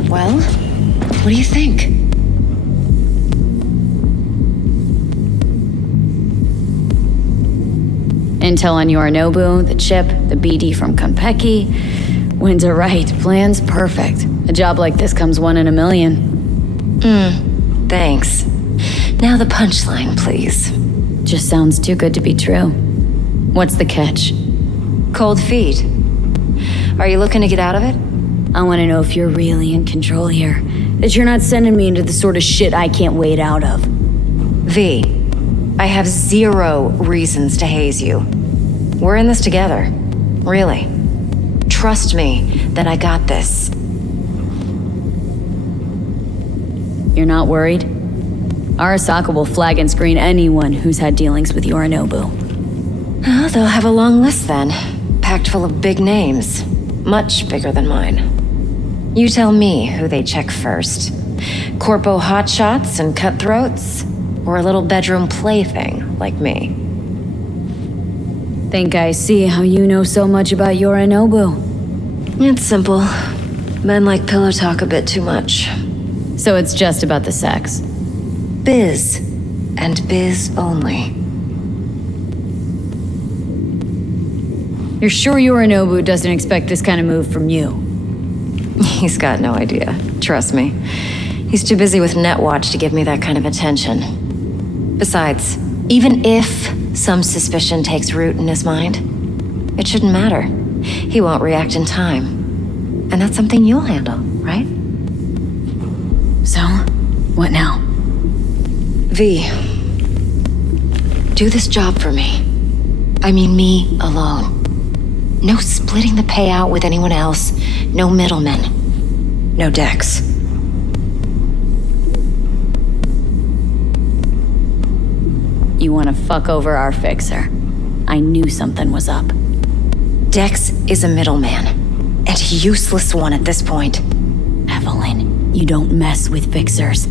Well, what do you think? Intel on Yorinobu, the chip, the BD from Konpeki. Winds are right, plan's perfect. A job like this comes one in a million. Thanks. Now the punchline, please. Just sounds too good to be true. What's the catch? Cold feet. Are you looking to get out of it? I want to know if you're really in control here. That you're not sending me into the sort of shit I can't wade out of. V, I have 0 reasons to haze you. We're in this together. Really. Trust me that I got this. You're not worried? Arasaka will flag and screen anyone who's had dealings with Yorinobu. They'll have a long list then. Packed full of big names. Much bigger than mine. You tell me who they check first. Corpo hotshots and cutthroats? Or a little bedroom plaything like me? Think I see how you know so much about Yorinobu. It's simple. Men like pillow talk a bit too much. So it's just about the sex. Biz. And biz only. You're sure Yorinobu doesn't expect this kind of move from you? He's got no idea. Trust me. He's too busy with Netwatch to give me that kind of attention. Besides, even if some suspicion takes root in his mind, it shouldn't matter. He won't react in time. And that's something you'll handle, right? So, what now? V, do this job for me. I mean me alone. No splitting the payout with anyone else. No middlemen. No Dex. You want to fuck over our fixer. I knew something was up. Dex is a middleman. And a useless one at this point. Evelyn, you don't mess with fixers.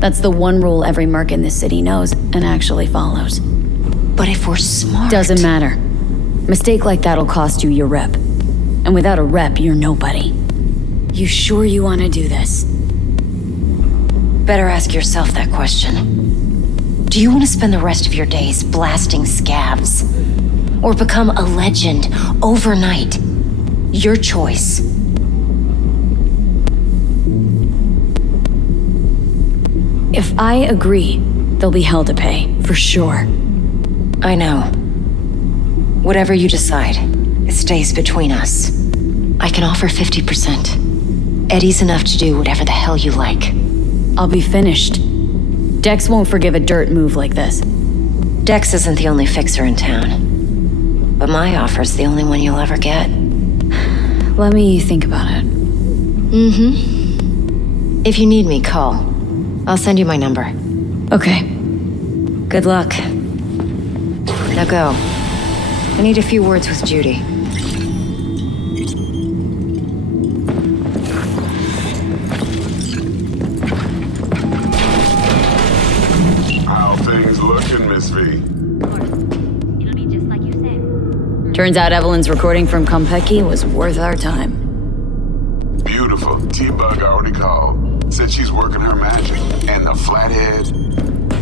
That's the one rule every merc in this city knows and actually follows. But if we're smart... Doesn't matter. Mistake like that'll cost you your rep. And without a rep, you're nobody. You sure you want to do this? Better ask yourself that question. Do you want to spend the rest of your days blasting scabs? Or become a legend overnight? Your choice. If I agree, there'll be hell to pay, for sure. I know. Whatever you decide, it stays between us. I can offer 50%. Eddie's enough to do whatever the hell you like. I'll be finished. Dex won't forgive a dirt move like this. Dex isn't the only fixer in town. But my offer's the only one you'll ever get. Let me think about it. If you need me, call. I'll send you my number. Okay. Good luck. Now go. I need a few words with Judy. How things looking, Miss V? Turns out Evelyn's recording from Konpeki was worth our time. Beautiful. T-Bug already called. Said she's working her magic. And the flathead.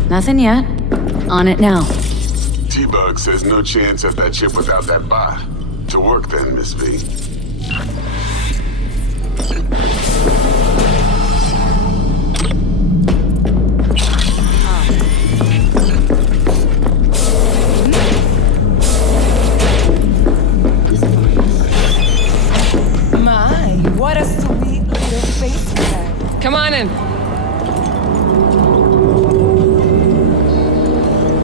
Nothing yet. On it now. T-Bug says no chance at that chip without that bot. To work then, Miss V.